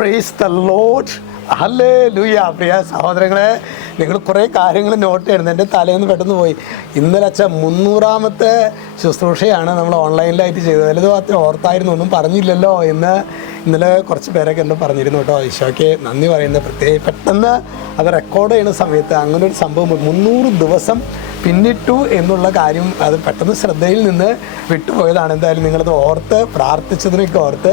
Price the Lord. Hallelujah. പ്രിയ സഹോദരങ്ങളെ, നിങ്ങൾ കുറേ കാര്യങ്ങൾ നോട്ട് ചെയ്യുന്നത് എൻ്റെ തലേന്ന് പെട്ടെന്ന് പോയി. ഇന്നലെ 300ാമത്തെ ശുശ്രൂഷയാണ് നമ്മൾ ഓൺലൈനിലായിട്ട് ചെയ്തത്. വലുത് മാത്രം ഓർത്തായിരുന്നു, ഒന്നും പറഞ്ഞില്ലല്ലോ എന്ന് ഇന്നലെ കുറച്ച് പേരൊക്കെ എന്നോട് പറഞ്ഞിരുന്നു കേട്ടോ. ഈശോയ്ക്ക് നന്ദി പറയുന്നത് പ്രത്യേകം. പെട്ടെന്ന് അത് റെക്കോർഡ് ചെയ്യുന്ന സമയത്ത് അങ്ങനെ ഒരു സംഭവം 300 ദിവസം പിന്നിട്ടു എന്നുള്ള കാര്യം അത് പെട്ടെന്ന് ശ്രദ്ധയിൽ നിന്ന് വിട്ടുപോയതാണ്. എന്തായാലും നിങ്ങളത് ഓർത്ത് പ്രാർത്ഥിച്ചതിനൊക്കെ ഓർത്ത്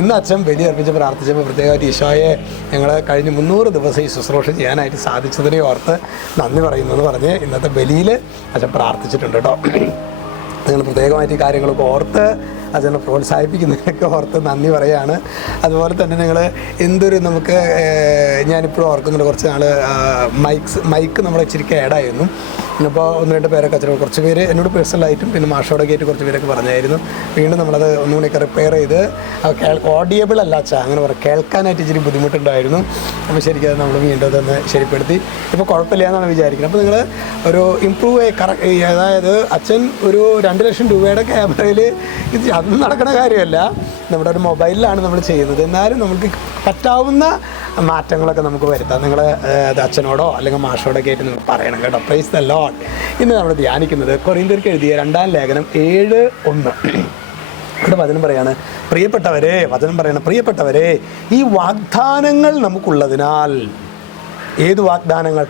ഇന്ന് അച്ഛൻ ബലി അർപ്പിച്ച് പ്രാർത്ഥിച്ചപ്പോൾ പ്രത്യേകമായിട്ട് ഈശോയെ ഞങ്ങൾ കഴിഞ്ഞ 300 ദിവസം ഈ ശുശ്രൂഷ ചെയ്യാനായിട്ട് സാധിച്ചതിനെ ഓർത്ത് നന്ദി പറയുന്നു എന്ന് പറഞ്ഞ് ഇന്നത്തെ ബലിയിൽ അച്ഛൻ പ്രാർത്ഥിച്ചിട്ടുണ്ട് കേട്ടോ. നിങ്ങൾ പ്രത്യേകമായിട്ട് ഈ കാര്യങ്ങളൊക്കെ ഓർത്ത് അതിനെ പ്രോത്സാഹിപ്പിക്കുന്നതിനൊക്കെ ഓർത്ത് നന്ദി പറയുകയാണ്. അതുപോലെ തന്നെ നിങ്ങൾ എന്തൊരു നമുക്ക് ഞാനിപ്പോഴും ഓർക്കുന്നുണ്ട്, കുറച്ച് നാൾ മൈക്ക് നമ്മളെ ഇച്ചിരി കേടായിരുന്നു. അപ്പോൾ 1-2 പേരൊക്കെ അച്ഛൻ കുറച്ച് പേര് എന്നോട് പേഴ്സണലായിട്ടും പിന്നെ മാഷോടൊക്കെ ആയിട്ട് കുറച്ച് പേരൊക്കെ പറഞ്ഞായിരുന്നു. വീണ്ടും നമ്മളത് ഒന്നുകൂടിയൊക്കെ റിപ്പയർ ചെയ്ത് ഓഡിയബിൾ അല്ല അച്ഛാ, അങ്ങനെ പറയാം, കേൾക്കാനായിട്ട് ഇച്ചിരി ബുദ്ധിമുട്ടുണ്ടായിരുന്നു. അപ്പോൾ ശരിക്കും അത് നമ്മൾ വീണ്ടും അതൊന്ന് ശരിപ്പെടുത്തി ഇപ്പോൾ കുഴപ്പമില്ല എന്നാണ് വിചാരിക്കുന്നത്. അപ്പോൾ നിങ്ങൾ ഒരു ഇമ്പ്രൂവ് അതായത് അച്ഛൻ ഒരു 2 ലക്ഷം രൂപയുടെ ക്യാമറയിൽ ഇത് അതൊന്നും നടക്കുന്ന കാര്യമല്ല, നമ്മുടെ ഒരു മൊബൈലിലാണ് നമ്മൾ ചെയ്യുന്നത്. എന്നാലും നമുക്ക് പറ്റാവുന്ന മാറ്റങ്ങളൊക്കെ നമുക്ക് വരുത്താം. നിങ്ങൾ അത് അച്ഛനോടോ അല്ലെങ്കിൽ മാഷോടൊക്കെ ആയിട്ട് നിങ്ങൾ പറയണം കേട്ടോ. Price the Lord. ഇന്ന് നമ്മൾ ധ്യാനിക്കുന്നത് കൊരിന്ത്യർക്ക് എഴുതിയ 2-ാം ലേഖനം 7:1. ഇവിടെ വചനം പറയാണ്, പ്രിയപ്പെട്ടവരെ, വചനം പറയണം, പ്രിയപ്പെട്ടവരെ, ഈ വാഗ്ദാനങ്ങൾ നമുക്കുള്ളതിനാൽ. ഏത് വാഗ്ദാനങ്ങൾ?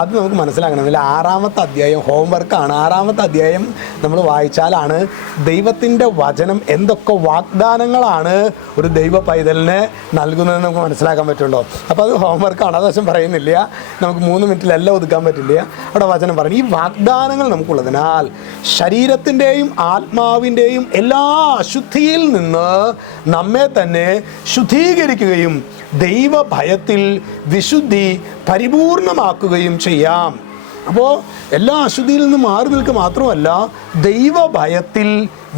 അത് നമുക്ക് മനസ്സിലാക്കണമെങ്കിൽ 6-ാമത്തെ അധ്യായം ഹോംവർക്കാണ്. 6-ാമത്തെ അധ്യായം നമ്മൾ വായിച്ചാലാണ് ദൈവത്തിൻ്റെ വചനം എന്തൊക്കെ വാഗ്ദാനങ്ങളാണ് ഒരു ദൈവ പൈതലിന് നൽകുന്നതെന്ന് നമുക്ക് മനസ്സിലാക്കാൻ പറ്റുള്ളൂ. അപ്പോൾ അത് ഹോംവർക്കാണ്, അത് വശം പറയുന്നില്ല, നമുക്ക് 3 മിനിറ്റിലെല്ലാം ഒതുക്കാൻ പറ്റില്ല. അവിടെ വചനം പറയും, ഈ വാഗ്ദാനങ്ങൾ നമുക്കുള്ളതിനാൽ ശരീരത്തിൻ്റെയും ആത്മാവിൻ്റെയും എല്ലാ അശുദ്ധിയിൽ നിന്ന് നമ്മെ തന്നെ ശുദ്ധീകരിക്കുകയും ദൈവഭയത്തിൽ വിശുദ്ധി പരിപൂർണമാക്കുകയും ചെയ്യാം. അപ്പോൾ എല്ലാ അശുദ്ധിയിൽ നിന്ന് മാറി നിൽക്കുക മാത്രമല്ല, ദൈവഭയത്തിൽ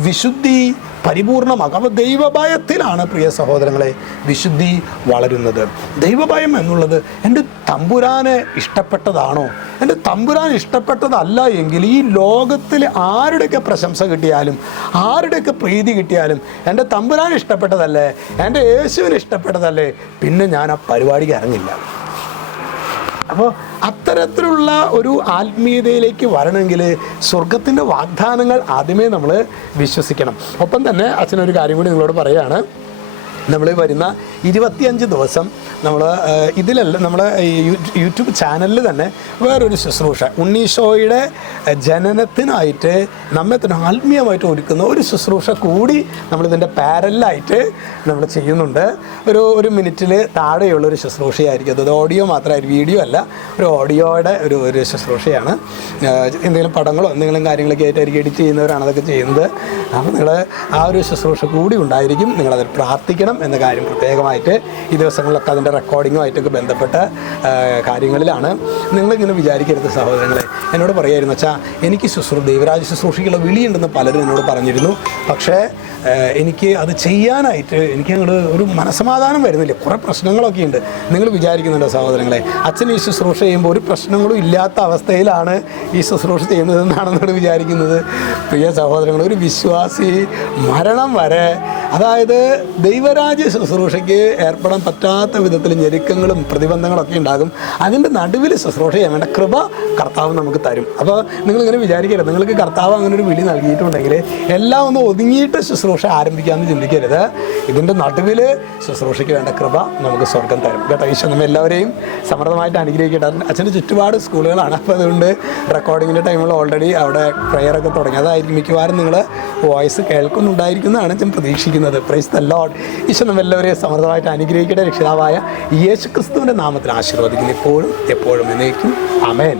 വിശുദ്ധി പരിപൂർണമാക്കുക. അപ്പോൾ ദൈവഭയത്തിലാണ് പ്രിയ സഹോദരങ്ങളെ വിശുദ്ധി വളരുന്നത്. ദൈവഭയം എന്നുള്ളത് എൻ്റെ തമ്പുരാനെ ഇഷ്ടപ്പെട്ടതാണോ? എൻ്റെ തമ്പുരാൻ ഇഷ്ടപ്പെട്ടതല്ല എങ്കിൽ ഈ ലോകത്തിൽ ആരുടെയൊക്കെ പ്രശംസ കിട്ടിയാലും ആരുടെയൊക്കെ പ്രീതി കിട്ടിയാലും എൻ്റെ തമ്പുരാൻ ഇഷ്ടപ്പെട്ടതല്ലേ, എൻ്റെ യേശുവിന് ഇഷ്ടപ്പെട്ടതല്ലേ, പിന്നെ ഞാൻ ആ പരിപാടിക്ക് ഇറങ്ങില്ല. അപ്പോൾ അത്തരത്തിലുള്ള ഒരു ആത്മീയതയിലേക്ക് വരണമെങ്കിൽ സ്വർഗത്തിൻ്റെ വാഗ്ദാനങ്ങൾ ആദ്യമേ നമ്മൾ വിശ്വസിക്കണം. ഒപ്പം തന്നെ അച്ഛനൊരു കാര്യം കൂടി നിങ്ങളോട് പറയുകയാണ്. നമ്മൾ വരുന്ന 25 ദിവസം നമ്മൾ ഇതിലല്ല, നമ്മുടെ യൂട്യൂബ് ചാനലിൽ തന്നെ വേറൊരു ശുശ്രൂഷ, ഉണ്ണീശോയുടെ ജനനത്തിനായിട്ട് നമ്മെ തന്നെ ആത്മീയമായിട്ട് ഒരുക്കുന്ന ഒരു ശുശ്രൂഷ കൂടി നമ്മളിതിൻ്റെ പാരലായിട്ട് നമ്മൾ ചെയ്യുന്നുണ്ട്. ഒരു മിനിറ്റിൽ താഴെയുള്ളൊരു ശുശ്രൂഷയായിരിക്കും. അത് ഓഡിയോ മാത്രമായിരിക്കും, വീഡിയോ അല്ല, ഒരു ഓഡിയോയുടെ ഒരു ശുശ്രൂഷയാണ്. എന്തെങ്കിലും പടങ്ങളോ എന്തെങ്കിലും കാര്യങ്ങളൊക്കെ ആയിട്ടായിരിക്കും എഡിറ്റ് ചെയ്യുന്നവരാണ് അതൊക്കെ ചെയ്യുന്നത്. അപ്പോൾ നിങ്ങൾ ആ ഒരു ശുശ്രൂഷ കൂടി ഉണ്ടായിരിക്കും. നിങ്ങളതിൽ പ്രാർത്ഥിക്കണം എന്ന കാര്യം പ്രത്യേകമായിട്ട് ഈ ദിവസങ്ങളിലൊക്കെ അതിൻ്റെ റെക്കോർഡിങ്ങുമായിട്ടൊക്കെ ബന്ധപ്പെട്ട കാര്യങ്ങളിലാണ്. നിങ്ങളിങ്ങനെ വിചാരിക്കരുത് സഹോദരങ്ങളെ. എന്നോട് പറയായിരുന്നു, അച്ഛാ എനിക്ക് ദൈവരാജ്യ ശുശ്രൂഷയ്ക്കുള്ള വിളിയുണ്ടെന്ന് പലരും എന്നോട് പറഞ്ഞിരുന്നു. പക്ഷേ എനിക്ക് അത് ചെയ്യാനായിട്ട് എനിക്ക് അങ്ങോട്ട് ഒരു മനസ്സമാധാനം വരുന്നില്ല. കുറേ പ്രശ്നങ്ങളൊക്കെ ഉണ്ട്. നിങ്ങൾ വിചാരിക്കുന്നുണ്ടോ സഹോദരങ്ങളെ, അച്ഛൻ ഈ ശുശ്രൂഷ ചെയ്യുമ്പോൾ ഒരു പ്രശ്നങ്ങളും ഇല്ലാത്ത അവസ്ഥയിലാണ് ഈ ശുശ്രൂഷ ചെയ്യുന്നതെന്നാണ് നിങ്ങൾ വിചാരിക്കുന്നത്? പ്രിയ സഹോദരങ്ങൾ, ഒരു വിശ്വാസി മരണം വരെ, അതായത് ദൈവരാജ്യ ശുശ്രൂഷയ്ക്ക് ഏർപ്പെടാൻ പറ്റാത്ത വിധത്തിൽ ഞെരുക്കങ്ങളും പ്രതിബന്ധങ്ങളൊക്കെ ഉണ്ടാകും. അതിൻ്റെ നടുവിൽ ശുശ്രൂഷ ചെയ്യാൻ വേണ്ട കൃപ കർത്താവ് നമുക്ക് തരും. അപ്പോൾ നിങ്ങളിങ്ങനെ വിചാരിക്കരുത്, നിങ്ങൾക്ക് കർത്താവ് അങ്ങനെ ഒരു വിളി നൽകിയിട്ടുണ്ടെങ്കിൽ എല്ലാം ഒന്ന് ഒതുങ്ങിയിട്ട് ശുശ്രൂഷ ആരംഭിക്കാമെന്ന് ചിന്തിക്കരുത്. ഇതിൻ്റെ നടുവിൽ ശുശ്രൂഷയ്ക്ക് വേണ്ട കൃപ നമുക്ക് സ്വർഗം തരും കേട്ടോ. ഈശോ നമ്മെ എല്ലാവരെയും സമൃദ്ധമായിട്ട് അനുഗ്രഹിക്കട്ടെ. അച്ഛൻ്റെ ചുറ്റുപാട് സ്കൂളുകളാണ്. അപ്പോൾ അതുകൊണ്ട് റെക്കോർഡിങ്ങിൻ്റെ ടൈമിൽ ഓൾറെഡി അവിടെ പ്രെയറൊക്കെ തുടങ്ങി. അതായിരിക്കും മിക്കവാറും നിങ്ങൾ വോയിസ് കേൾക്കുന്നുണ്ടായിരിക്കുന്നതാണ് ഞാൻ പ്രതീക്ഷിക്കുന്നത്. Praise the lord. ഈശോ നമ്മെല്ലാവരെയും സമൃദ്ധമായിട്ട് അനുഗ്രഹിക്കട്ടെ. രക്ഷിതാവായ യേശു ക്രിസ്തുവിൻ്റെ നാമത്തിൽ ആശീർവദിക്കുന്നു, ഇപ്പോഴും എപ്പോഴും എന്നേക്കും. ആമേൻ.